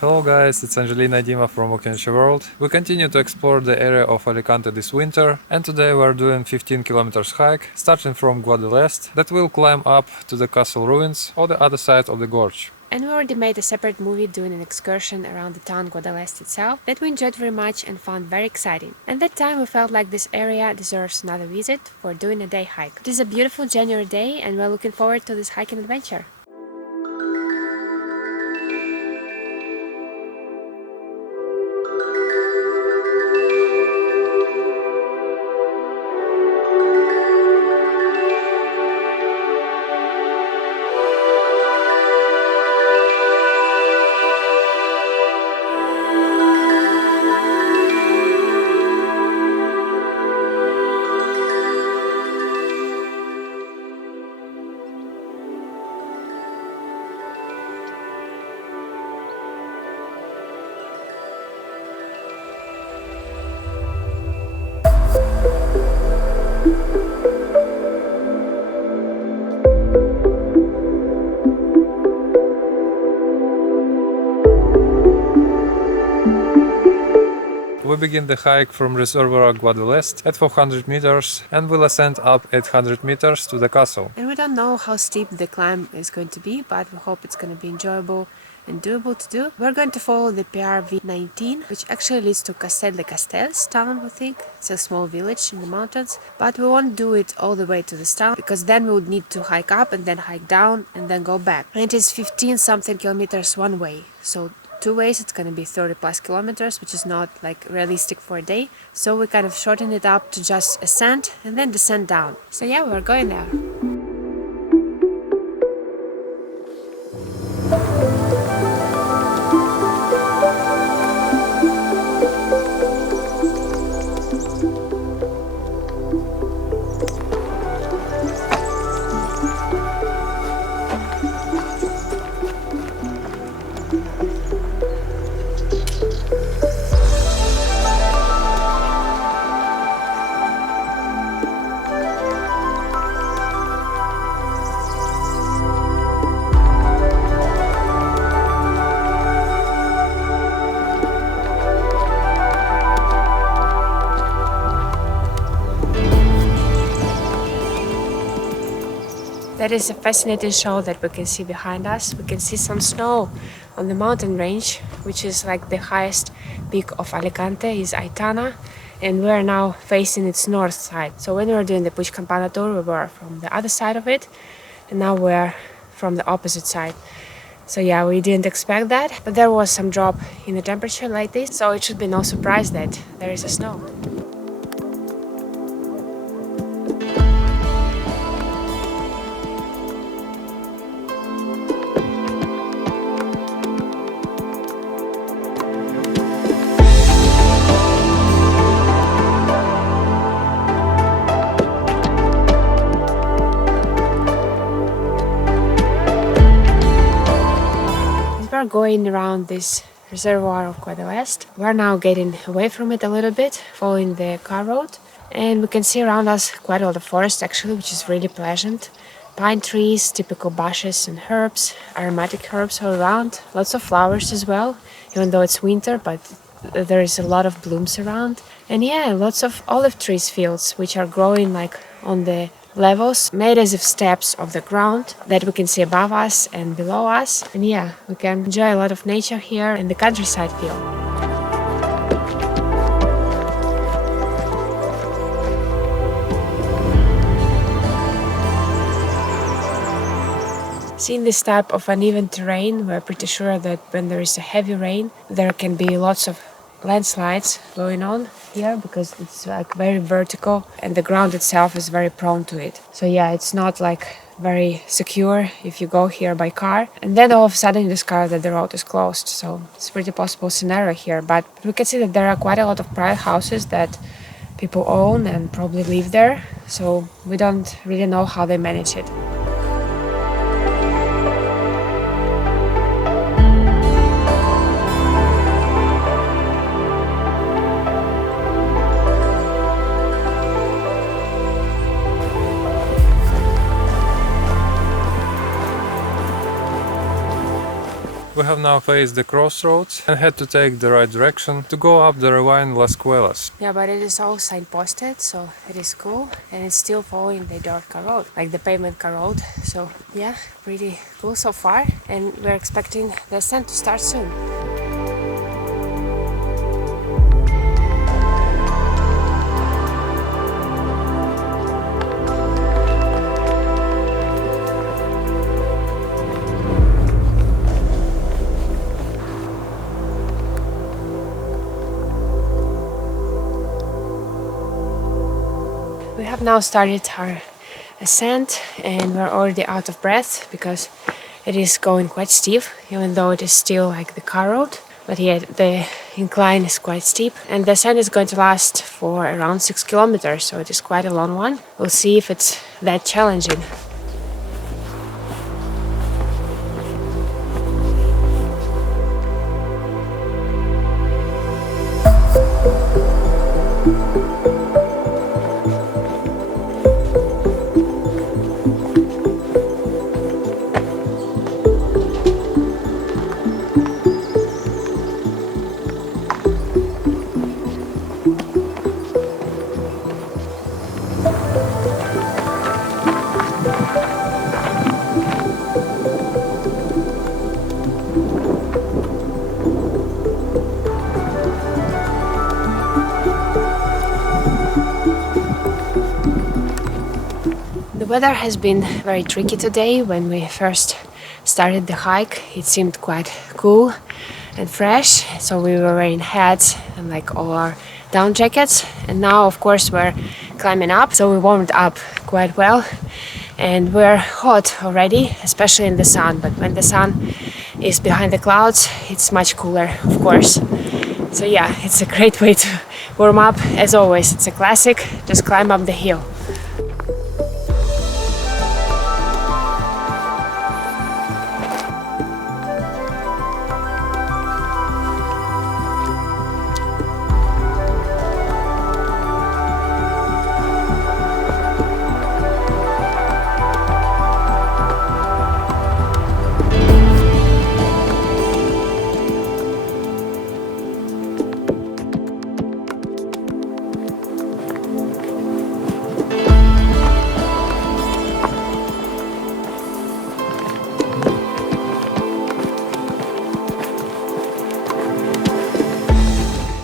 Hello guys, it's Angelina Dima from Okinawa World. We continue to explore the area of Alicante this winter, and today we are doing 15 kilometers hike, starting from Guadalest, that will climb up to the castle ruins on the other side of the gorge. And we already made a separate movie doing an excursion around the town Guadalest itself that we enjoyed very much and found very exciting. And that time we felt like this area deserves another visit for doing a day hike. It is a beautiful January day and we're looking forward to this hiking adventure. We begin the hike from Reservoir Guadalest at 400 meters and will ascend up 800 meters to the castle. And we don't know how steep the climb is going to be, but we hope it's going to be enjoyable and doable to do. We're going to follow the PRV19, which actually leads to Castel de Castells town, we think. It's a small village in the mountains, but we won't do it all the way to this town because then we would need to hike up and then hike down and then go back. And it is 15 something kilometers one way, so two ways it's going to be 30 plus kilometers, which is not like realistic for a day. So we kind of shorten it up to just ascend and then descend down. So yeah, we're going there. That is a fascinating show that we can see behind us. We can see some snow on the mountain range, which is like the highest peak of Alicante is Aitana, and we are now facing its north side. So when we were doing the Puig Campana tour, we were from the other side of it, and now we're from the opposite side. So yeah, we didn't expect that, but there was some drop in the temperature lately, so it should be no surprise that there is a snow. We're going around this reservoir of Guadalest. We're now getting away from it a little bit, following the car road, and we can see around us quite a lot of forest actually, which is really pleasant. Pine trees, typical bushes and herbs, aromatic herbs all around, lots of flowers as well, even though it's winter, but there is a lot of blooms around. And yeah, lots of olive trees fields, which are growing like on the levels made as if steps of the ground that we can see above us and below us. And yeah, we can enjoy a lot of nature here in the countryside feel. Seeing this type of uneven terrain, we're pretty sure that when there is a heavy rain, there can be lots of landslides going on here because it's like very vertical and the ground itself is very prone to it. So yeah, it's not like very secure if you go here by car and then all of a sudden you discover that the road is closed. So it's a pretty possible scenario here, but we can see that there are quite a lot of private houses that people own and probably live there. So we don't really know how they manage it. We have now faced the crossroads and had to take the right direction to go up the ravine Las Cuelas. Yeah, but it is all signposted, so it is cool, and it's still following the dirt car road, like the pavement car road. So yeah, pretty cool so far, and we're expecting the ascent to start soon. We have now started our ascent, and we're already out of breath because it is going quite steep, even though it is still like the car road. But yeah, the incline is quite steep, and the ascent is going to last for around 6 kilometers, so it is quite a long one. We'll see if it's that challenging. The weather has been very tricky today. When we first started the hike, it seemed quite cool and fresh, so we were wearing hats and like all our down jackets. And now, of course, we're climbing up, so we warmed up quite well, and we're hot already, especially in the sun. But when the sun is behind the clouds, it's much cooler, of course. So yeah, it's a great way to warm up. As always, it's a classic, just climb up the hill.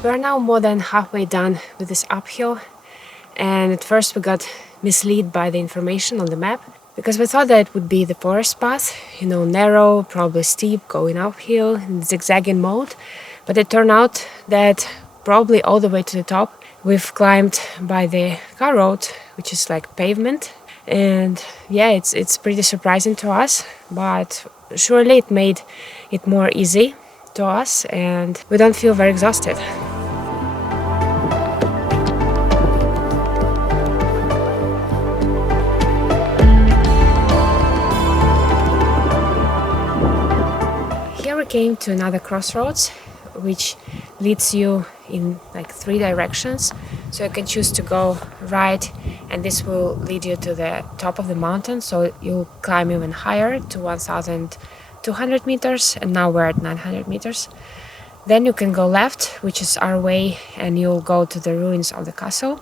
We're now more than halfway done with this uphill, and at first we got misled by the information on the map because we thought that it would be the forest path, narrow, probably steep, going uphill in zigzagging mode, but it turned out that probably all the way to the top we've climbed by the car road, which is like pavement. And yeah, it's pretty surprising to us, but surely it made it more easy to us, and we don't feel very exhausted. Here we came to another crossroads, which leads you in like 3 directions. So you can choose to go right, and this will lead you to the top of the mountain, so you'll climb even higher to 1,200 meters, and now we're at 900 meters. Then you can go left, which is our way, and you'll go to the ruins of the castle,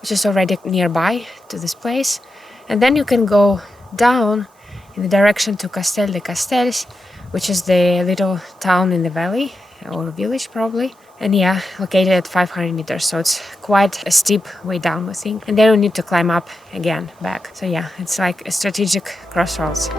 which is already nearby to this place. And then you can go down in the direction to Castel de Castells, which is the little town in the valley, or village probably. And yeah, located at 500 meters, so it's quite a steep way down, we think. And then we need to climb up again, back. So yeah, it's like a strategic crossroads.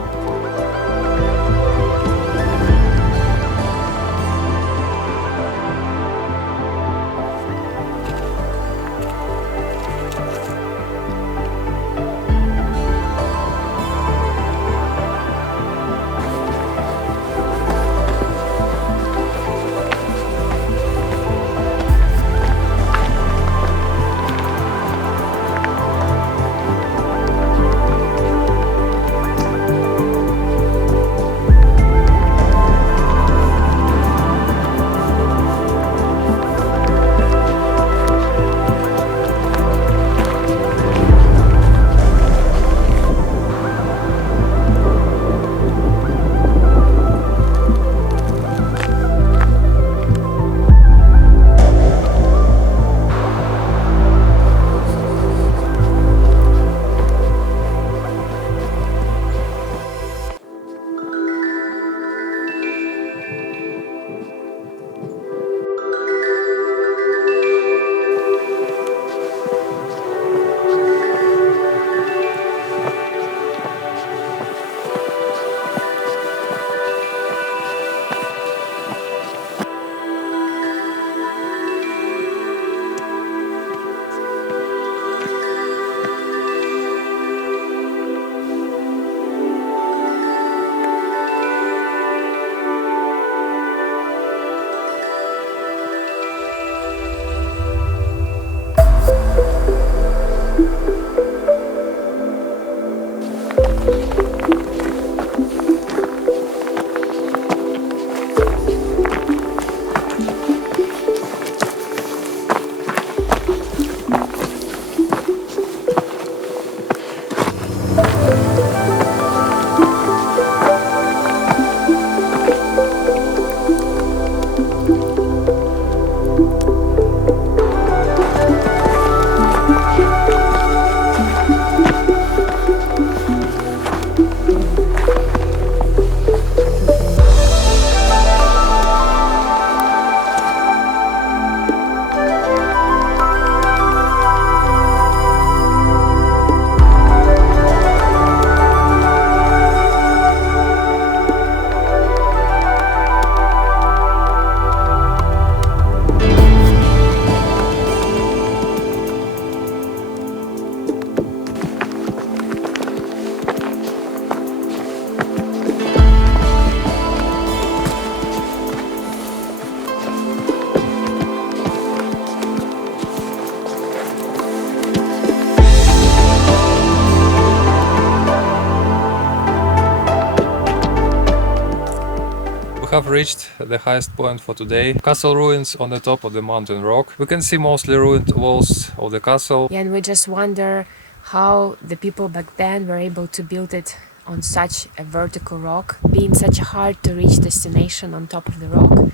We have reached the highest point for today, castle ruins on the top of the mountain rock. We can see mostly ruined walls of the castle. Yeah, and we just wonder how the people back then were able to build it on such a vertical rock, being such a hard to reach destination on top of the rock.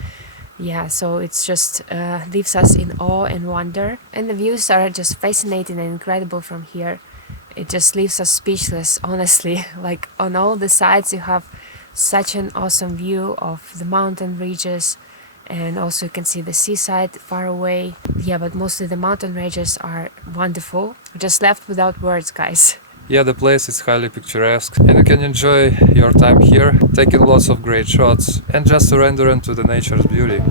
Yeah, so it's just leaves us in awe and wonder, and the views are just fascinating and incredible from here. It just leaves us speechless, honestly. Like on all the sides you have such an awesome view of the mountain ranges, and also you can see the seaside far away. Yeah, but mostly the mountain ranges are wonderful. We're just left without words, guys. Yeah, the place is highly picturesque and you can enjoy your time here, taking lots of great shots and just surrendering to the nature's beauty.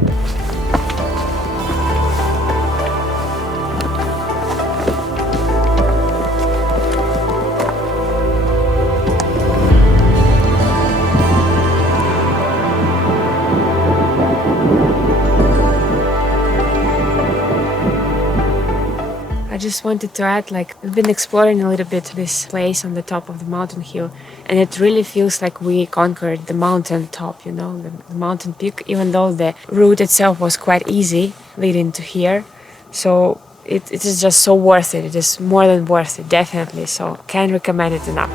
I just wanted to add, like, we've been exploring a little bit this place on the top of the mountain hill, and it really feels like we conquered the mountain top, you know, the mountain peak, even though the route itself was quite easy leading to here. So it is just so worth it. It is more than worth it, definitely. So can't recommend it enough.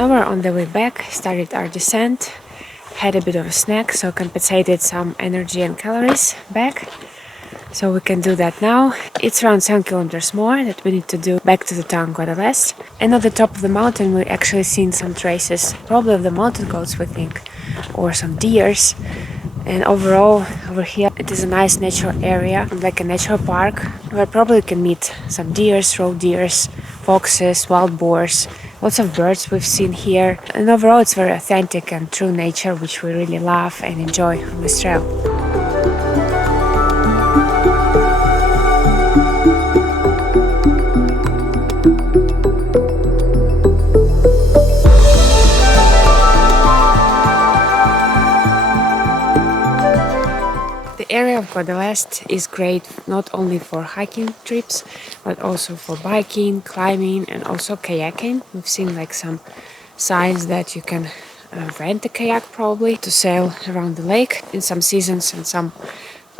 Now we're on the way back, started our descent, had a bit of a snack, so compensated some energy and calories back. So we can do that now. It's around 7 kilometers more that we need to do back to the town Guadalest. And at the top of the mountain we actually seen some traces, probably of the mountain goats we think, or some deers. And overall, over here, it is a nice natural area, like a natural park, where probably can meet some deers, roe deers, foxes, wild boars, lots of birds we've seen here. And overall, it's very authentic and true nature, which we really love and enjoy on this trail. The area of Guadalest is great not only for hiking trips, but also for biking, climbing, and also kayaking. We've seen like some signs that you can rent a kayak probably to sail around the lake in some seasons and some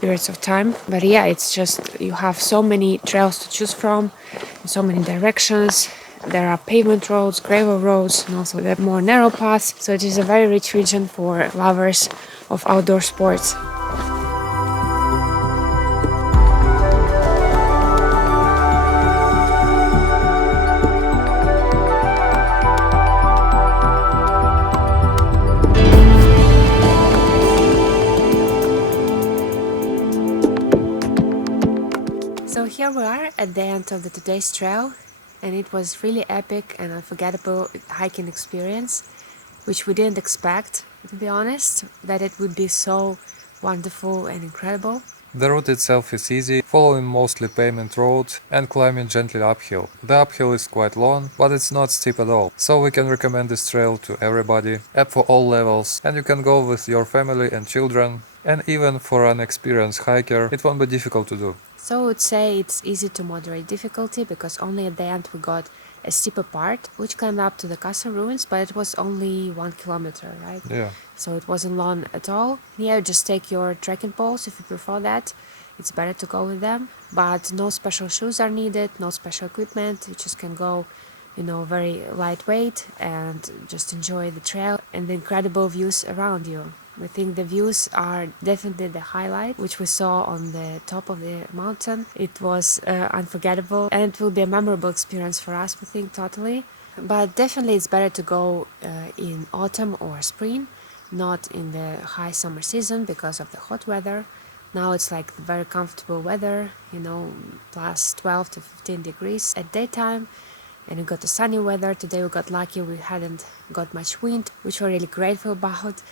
periods of time. But yeah, it's just you have so many trails to choose from, so many directions. There are pavement roads, gravel roads, and also the more narrow paths. So it is a very rich region for lovers of outdoor sports. So here we are at the end of the today's trail, and it was really epic and unforgettable hiking experience, which we didn't expect, to be honest, that it would be so wonderful and incredible. The route itself is easy, following mostly pavement roads and climbing gently uphill. The uphill is quite long, but it's not steep at all, so we can recommend this trail to everybody, app for all levels, and you can go with your family and children, and even for an experienced hiker, it won't be difficult to do. So I would say it's easy to moderate difficulty because only at the end we got a steeper part, which climbed up to the castle ruins, but it was only 1 kilometer, right? Yeah. So it wasn't long at all. Yeah, just take your trekking poles if you prefer that. It's better to go with them, but no special shoes are needed, no special equipment. You just can go, very lightweight and just enjoy the trail and the incredible views around you. I think the views are definitely the highlight, which we saw on the top of the mountain. It was unforgettable, and it will be a memorable experience for us, we think, totally. But definitely it's better to go in autumn or spring, not in the high summer season because of the hot weather. Now it's like very comfortable weather, plus 12 to 15 degrees at daytime. And we got the sunny weather. Today we got lucky, we hadn't got much wind, which we're really grateful about.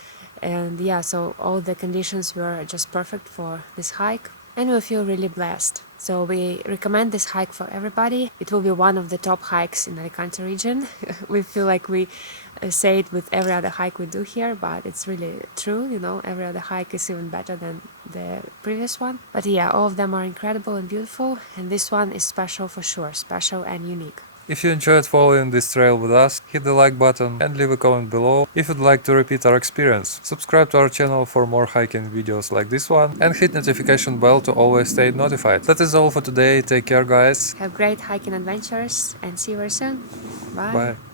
And yeah, so all the conditions were just perfect for this hike, and we feel really blessed. So we recommend this hike for everybody. It will be one of the top hikes in Alicante region. We feel like we say it with every other hike we do here, but it's really true, every other hike is even better than the previous one. But yeah, all of them are incredible and beautiful, and this one is special for sure, special and unique. If you enjoyed following this trail with us, hit the like button and leave a comment below if you'd like to repeat our experience. Subscribe to our channel for more hiking videos like this one and hit notification bell to always stay notified. That is all for today. Take care, guys. Have great hiking adventures and see you very soon. Bye. Bye.